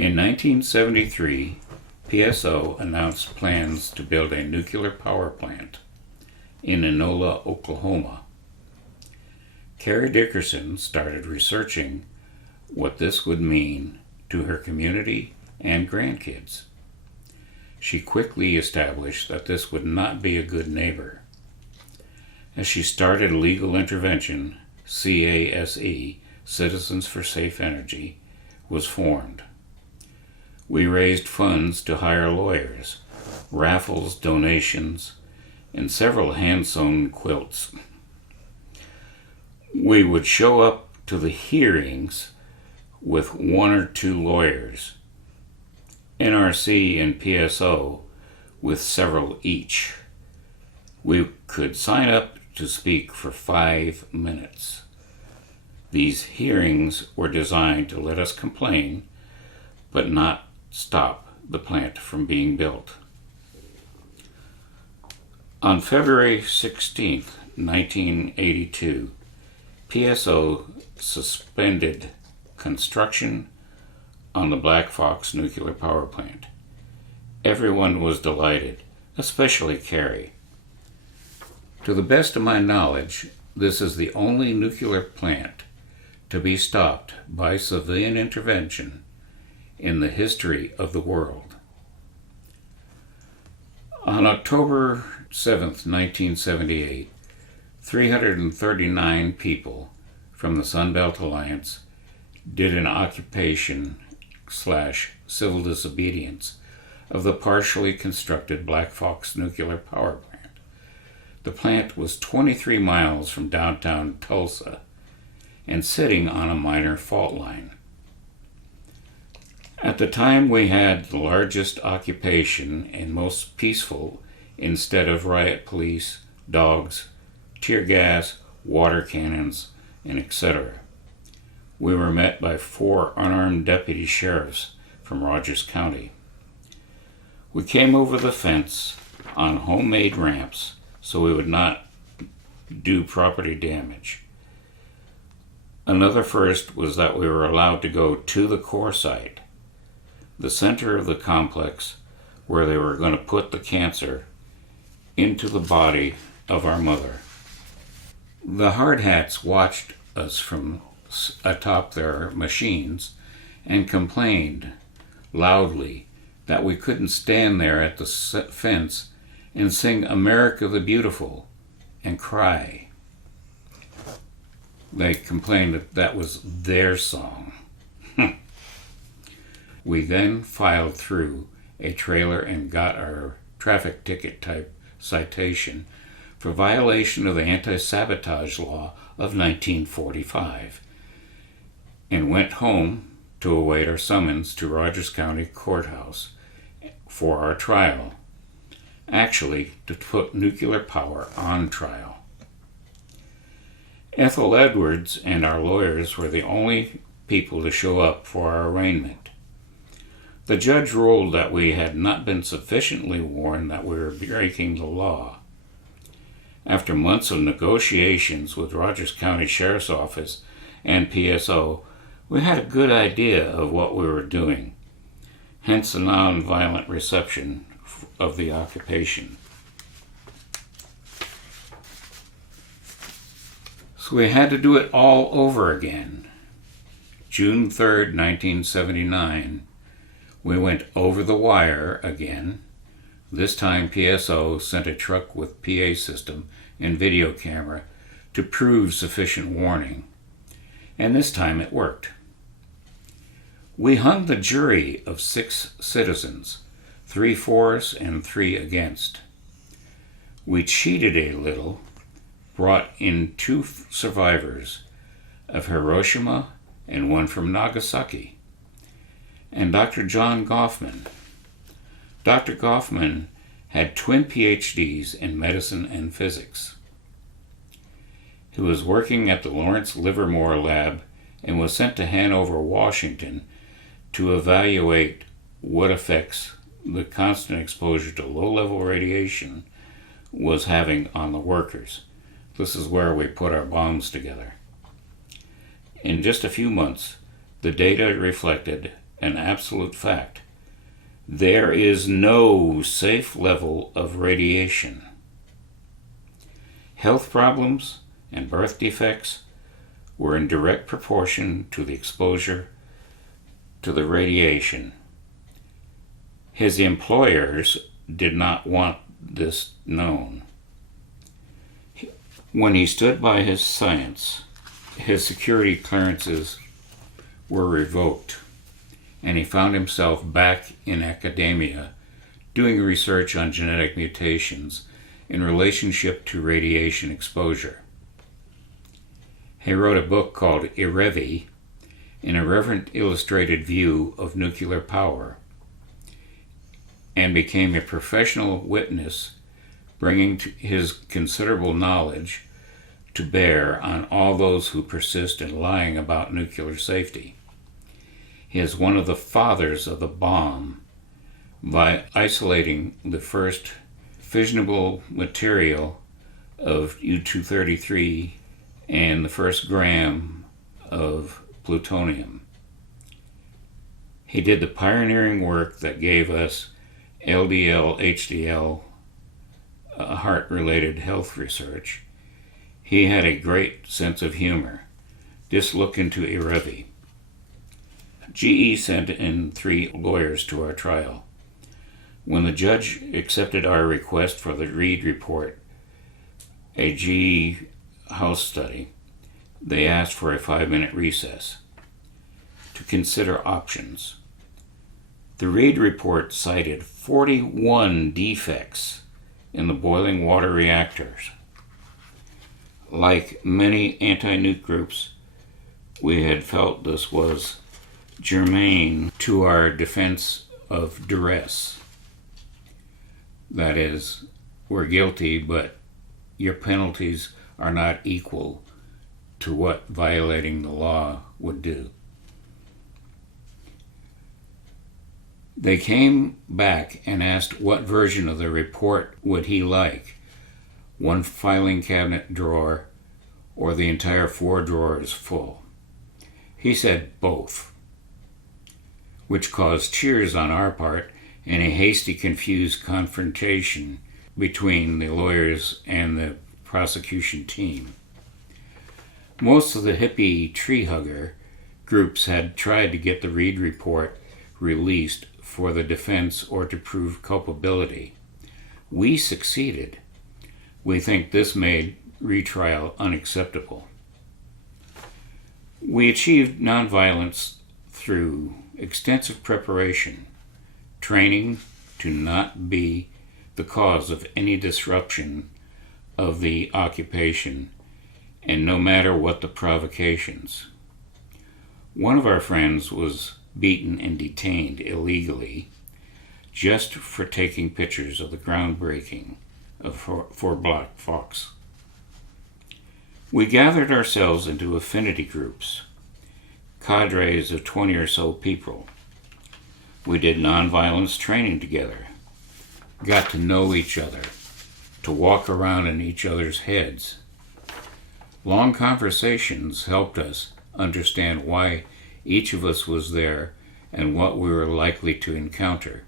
In 1973, PSO announced plans to build a nuclear power plant in Enola, Oklahoma. Carrie Dickerson started researching what this would mean to her community and grandkids. She quickly established that this would not be a good neighbor. As she started legal intervention, CASE, Citizens for Safe Energy, was formed. We raised funds to hire lawyers, raffles, donations, and several hand-sewn quilts. We would show up to the hearings with one or two lawyers, NRC and PSO with several each. We could sign up to speak for 5 minutes. These hearings were designed to let us complain, but not stop the plant from being built. On February 16, 1982, PSO suspended construction on the Black Fox nuclear power plant. Everyone was delighted, especially Carrie. To the best of my knowledge, this is the only nuclear plant to be stopped by civilian intervention in the history of the world. On October 7, 1978, 339 people from the Sunbelt Alliance did an occupation/civil disobedience of the partially constructed Black Fox nuclear power plant. The plant was 23 miles from downtown Tulsa and sitting on a minor fault line. At the time, we had the largest occupation and most peaceful instead of riot police, dogs, tear gas, water cannons, and etc. We were met by 4 unarmed deputy sheriffs from Rogers County. We came over the fence on homemade ramps so we would not do property damage. Another first was that we were allowed to go to the core site, the center of the complex where they were going to put the cancer into the body of our mother. The hard hats watched us from atop their machines and complained loudly that we couldn't stand there at the fence and sing America the Beautiful and cry. They complained that that was their song. We then filed through a trailer and got our traffic ticket type citation for violation of the anti-sabotage law of 1945 and went home to await our summons to Rogers County Courthouse for our trial, actually to put nuclear power on trial. Ethel Edwards and our lawyers were the only people to show up for our arraignment. The judge ruled that we had not been sufficiently warned that we were breaking the law. After months of negotiations with Rogers County Sheriff's Office and PSO, we had a good idea of what we were doing, hence the nonviolent reception of the occupation. So we had to do it all over again. June 3rd, 1979, we went over the wire again. This time PSO sent a truck with PA system and video camera to prove sufficient warning. And this time it worked. We hung the jury of 6 citizens, 3 for us and 3 against. We cheated a little, brought in 2 survivors of Hiroshima and 1 from Nagasaki, and Dr. John Goffman. Dr. Goffman had twin PhDs in medicine and physics. He was working at the Lawrence Livermore Lab and was sent to Hanover, Washington to evaluate what effects the constant exposure to low-level radiation was having on the workers. This is where we put our bombs together. In just a few months, the data reflected an absolute fact. There is no safe level of radiation. Health problems and birth defects were in direct proportion to the exposure to the radiation. His employers did not want this known. When he stood by his science, his security clearances were revoked, and he found himself back in academia doing research on genetic mutations in relationship to radiation exposure. He wrote a book called Irrevi, an irreverent illustrated view of nuclear power, and became a professional witness, bringing his considerable knowledge to bear on all those who persist in lying about nuclear safety. He is one of the fathers of the bomb by isolating the first fissionable material of U-233 and the first gram of plutonium. He did the pioneering work that gave us LDL, HDL, heart-related health research. He had a great sense of humor. Just look into Irrevi. GE sent in 3 lawyers to our trial. When the judge accepted our request for the Reed report, a GE house study, they asked for a 5-minute recess to consider options. The Reed report cited 41 defects in the boiling water reactors. Like many anti-nuke groups, we had felt this was germane to our defense of duress. That is, we're guilty, but your penalties are not equal to what violating the law would do. They came back and asked what version of the report would he like, 1 filing cabinet drawer or the entire 4 drawers full. He said both, which caused cheers on our part and a hasty, confused confrontation between the lawyers and the prosecution team. Most of the hippie tree hugger groups had tried to get the Reed report released for the defense or to prove culpability. We succeeded. We think this made retrial unacceptable. We achieved nonviolence through extensive preparation, training to not be the cause of any disruption of the occupation, and no matter what the provocations. One of our friends was beaten and detained illegally just for taking pictures of the groundbreaking of Fort Black Fox. We gathered ourselves into affinity groups, cadres of 20 or so people. We did nonviolence training together, got to know each other, to walk around in each other's heads. Long conversations helped us understand why each of us was there and what we were likely to encounter.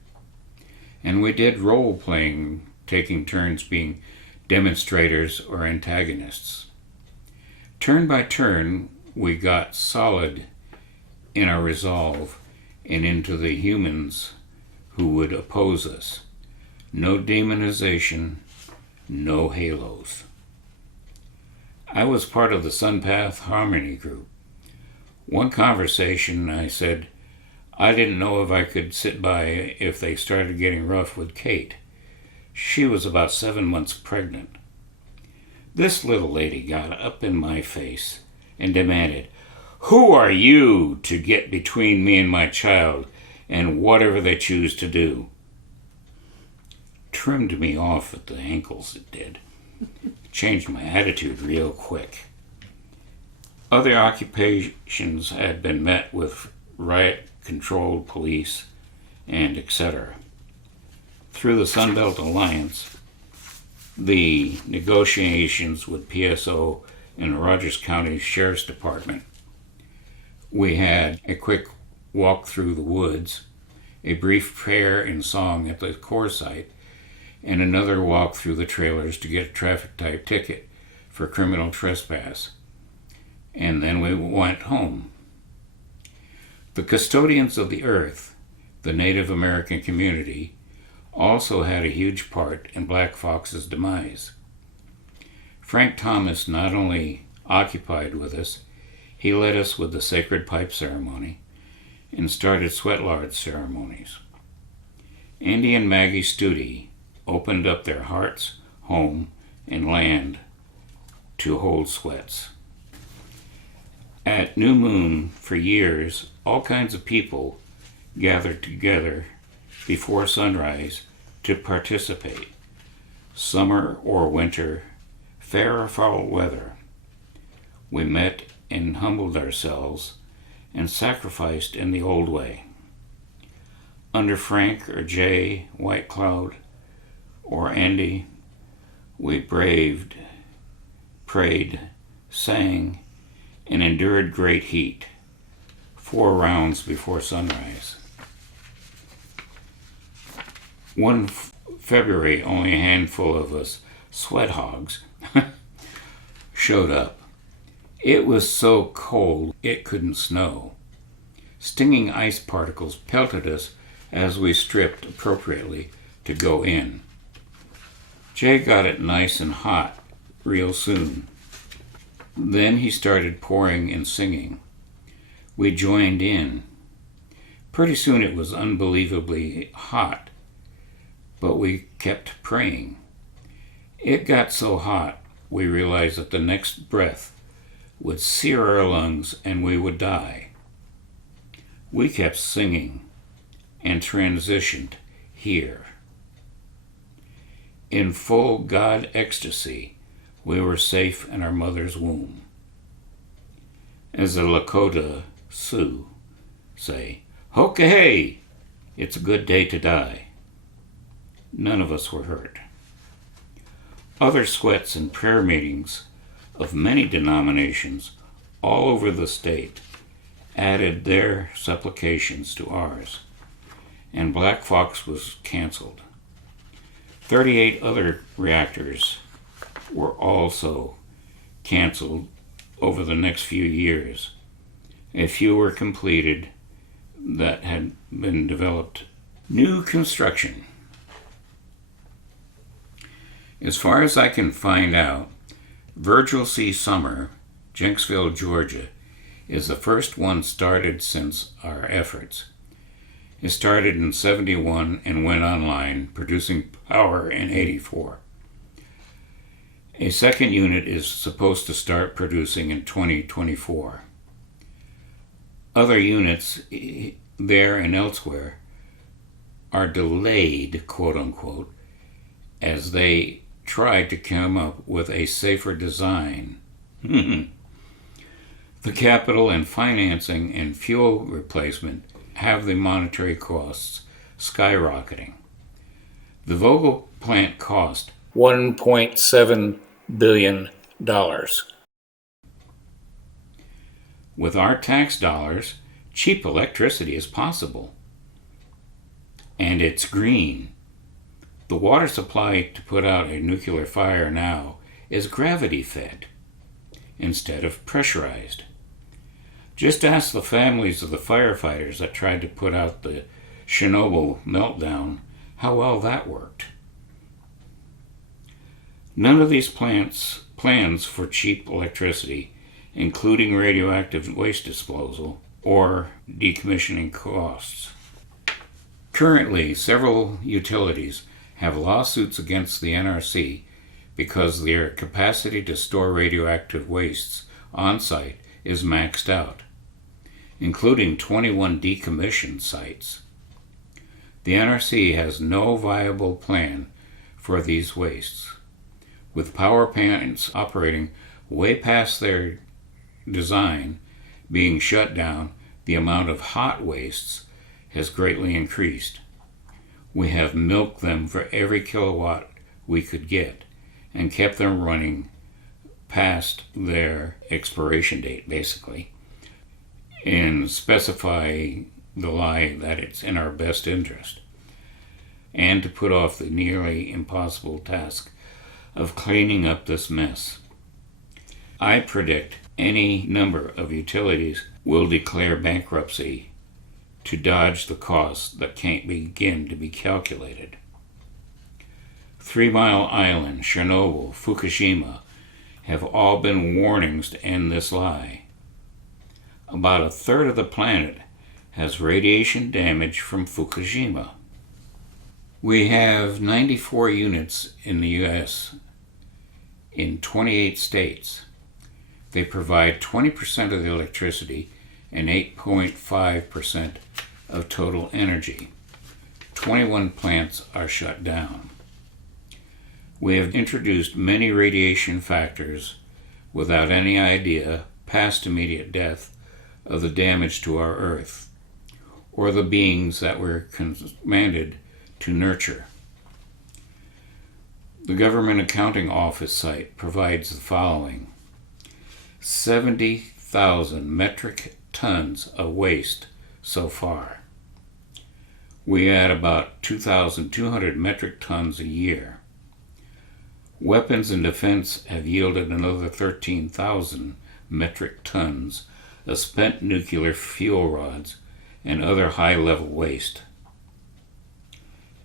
And we did role-playing, taking turns being demonstrators or antagonists. Turn by turn, we got solid in our resolve and into the humans who would oppose us. No demonization, no halos. I was part of the Sunpath Harmony group. One conversation I said, I didn't know if I could sit by if they started getting rough with Kate. She was about 7 months pregnant. This little lady got up in my face and demanded, "Who are you to get between me and my child and whatever they choose to do?" Trimmed me off at the ankles, it did. Changed my attitude real quick. Other occupations had been met with riot-controlled police and etc. Through the Sunbelt Alliance, the negotiations with PSO and the Rogers County Sheriff's Department, we had a quick walk through the woods, a brief prayer and song at the core site, and another walk through the trailers to get a traffic type ticket for criminal trespass. And then we went home. The custodians of the earth, the Native American community, also had a huge part in Black Fox's demise. Frank Thomas not only occupied with us, he led us with the sacred pipe ceremony and started sweat lodge ceremonies. Andy and Maggie Studi opened up their hearts, home, and land to hold sweats. At New Moon, for years, all kinds of people gathered together before sunrise to participate. Summer or winter, fair or foul weather. We met and humbled ourselves and sacrificed in the old way. Under Frank or Jay, White Cloud, or Andy, we braved, prayed, sang, and endured great heat, 4 rounds before sunrise. One February, only a handful of us sweat hogs showed up. It was so cold it couldn't snow. Stinging ice particles pelted us as we stripped appropriately to go in. Jay got it nice and hot real soon. Then he started pouring and singing. We joined in. Pretty soon it was unbelievably hot, but we kept praying. It got so hot we realized that the next breath would sear our lungs and we would die. We kept singing and transitioned here. In full God ecstasy, we were safe in our mother's womb. As the Lakota Sioux say, "Ho-ka-hey, it's a good day to die." None of us were hurt. Other sweats and prayer meetings of many denominations all over the state added their supplications to ours, and Black Fox was canceled. 38 other reactors were also canceled over the next few years. A few were completed that had been developed. New construction. As far as I can find out, Virgil C. Summer, Jenksville, Georgia, is the first one started since our efforts. It started in 71 and went online, producing power in 84. A second unit is supposed to start producing in 2024. Other units there and elsewhere are delayed, quote unquote, as they try to come up with a safer design. The capital and financing and fuel replacement have the monetary costs skyrocketing. The Vogtle plant cost $1.7 billion. With our tax dollars, cheap electricity is possible. And it's green. The water supply to put out a nuclear fire now is gravity-fed instead of pressurized. Just ask the families of the firefighters that tried to put out the Chernobyl meltdown how well that worked. None of these plans for cheap electricity, including radioactive waste disposal or decommissioning costs. Currently, several utilities have lawsuits against the NRC because their capacity to store radioactive wastes on site is maxed out, including 21 decommissioned sites. The NRC has no viable plan for these wastes, with power plants operating way past their design being shut down. The amount of hot wastes has greatly increased. We have milked them for every kilowatt we could get and kept them running past their expiration date, basically, and specify the lie that it's in our best interest, and to put off the nearly impossible task of cleaning up this mess. I predict any number of utilities will declare bankruptcy to dodge the costs that can't begin to be calculated. 3 Mile Island, Chernobyl, Fukushima have all been warnings to end this lie. About a third of the planet has radiation damage from Fukushima. We have 94 units in the U.S. in 28 states. They provide 20% of the electricity and 8.5% of total energy. 21 plants are shut down. We have introduced many radiation factors without any idea, past immediate death, of the damage to our Earth, or the beings that we're commanded to nurture. The Government Accounting Office site provides the following: 70,000 metric tons of waste so far. We add about 2,200 metric tons a year. Weapons and defense have yielded another 13,000 metric tons of spent nuclear fuel rods and other high-level waste.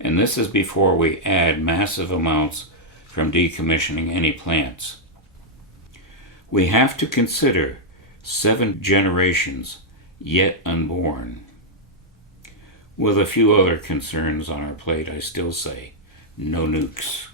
And this is before we add massive amounts from decommissioning any plants. We have to consider 7 generations yet unborn. With a few other concerns on our plate, I still say, no nukes.